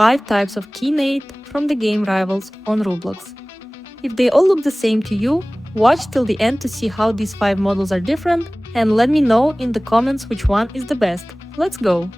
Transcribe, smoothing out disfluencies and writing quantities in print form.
5 types of KEYNADE from the game Rivals on Roblox. If they all look the same to you, watch till the end to see how these 5 models are different and let me know in the comments which one is the best. Let's go!